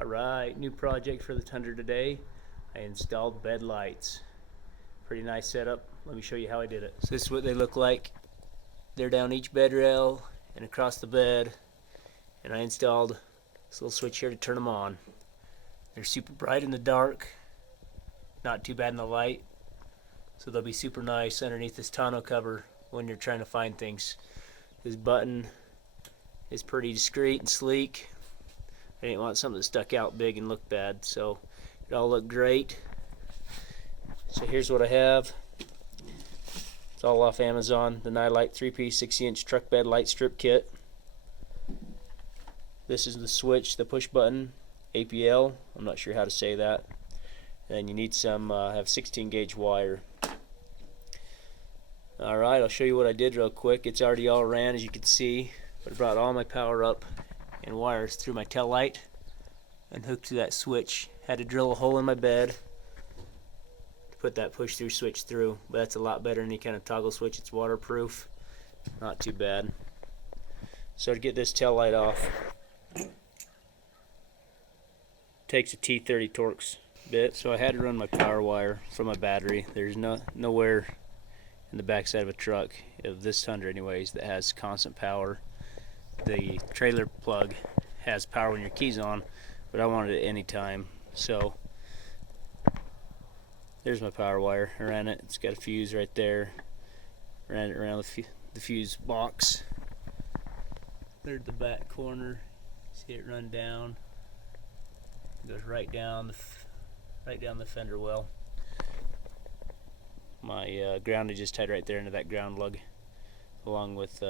Alright, new project for the Tundra today. I installed bed lights. Pretty nice setup. Let me show you how I did it. So this is what they look like. They're down each bed rail and across the bed. And I installed this little switch here to turn them on. They're super bright in the dark. Not too bad in the light. So they'll be super nice underneath this tonneau cover when you're trying to find things. This button is pretty discreet and sleek. I didn't want something that stuck out big and looked bad, so it all looked great. So here's what I have. It's all off Amazon. The Nightlight 3-piece 60-inch truck bed light strip kit. This is the switch, the push button, APL. I'm not sure how to say that. And you need some, have 16 gauge wire. Alright, I'll show you what I did real quick. It's already all ran, as you can see, but I brought all my power up and wires through my tail light and hooked to that switch. Had to drill a hole in my bed to put that push through switch through, but that's a lot better than any kind of toggle switch. It's waterproof, not too bad. So to get this tail light off, takes a T30 Torx bit. So I had to run my power wire from my battery. There's nowhere in the backside of a truck, of this Tundra anyways, that has constant power. The trailer plug has power when your key's on, but I wanted it anytime. So there's my power wire. I ran it. It's got a fuse right there. Ran it around the fuse box. There's the back corner. See it run down. It goes right down the fender well. My groundage is tied right there into that ground lug, along with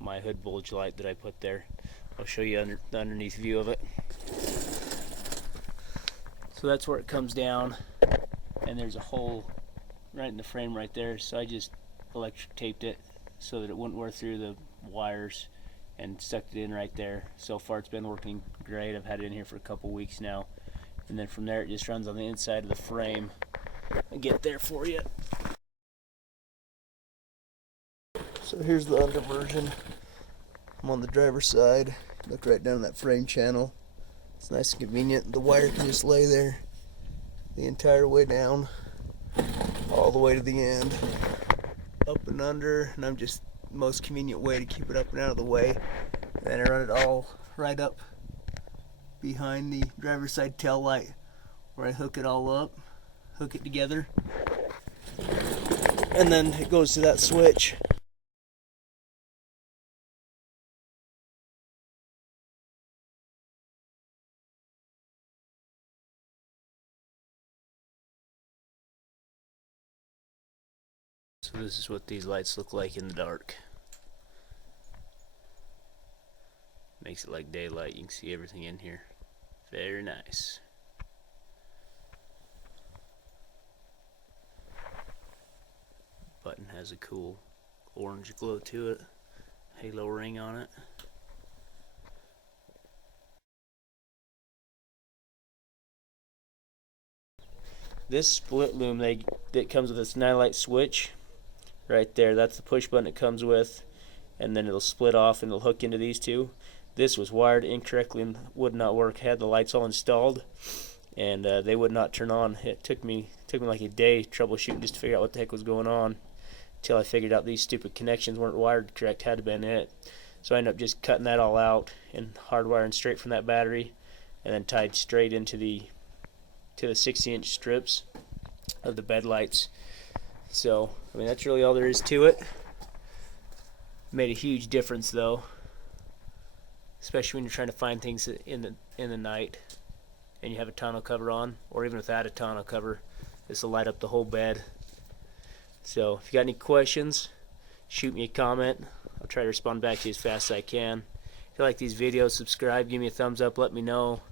my hood bulge light that I put there. I'll show you the underneath view of it. So that's where it comes down, and there's a hole right in the frame right there, so I just electric taped it so that it wouldn't wear through the wires and stuck it in right there. So far it's been working great. I've had it in here for a couple weeks now, and then from there it just runs on the inside of the frame. I'll get there for you. So here's the under version. I'm on the driver's side. Look right down that frame channel. It's nice and convenient. The wire can just lay there the entire way down, all the way to the end, up and under, and I'm just the most convenient way to keep it up and out of the way. And then I run it all right up behind the driver's side tail light, where I hook it all up, hook it together, and then it goes to that switch. So this is what these lights look like in the dark. Makes it like daylight. You can see everything in here. Very nice. Button has a cool orange glow to it. Halo ring on it. This split loom that comes with this Nightlight switch right there, that's the push button it comes with, and then it'll split off and it'll hook into these two. This was wired incorrectly and would not work. I had the lights all installed and they would not turn on. It took me like a day troubleshooting just to figure out what the heck was going on, until I figured out these stupid connections weren't wired correct, had to been it. So I ended up just cutting that all out and hardwiring straight from that battery, and then tied straight into the 60-inch strips of the bed lights. So I mean, that's really all there is to it. Made a huge difference though, especially when you're trying to find things in the night and you have a tonneau cover on, or even without a tonneau cover. This will light up the whole bed. So if you got any questions, shoot me a comment. I'll try to respond back to you as fast as I can. If you like these videos, subscribe, give me a thumbs up, let me know.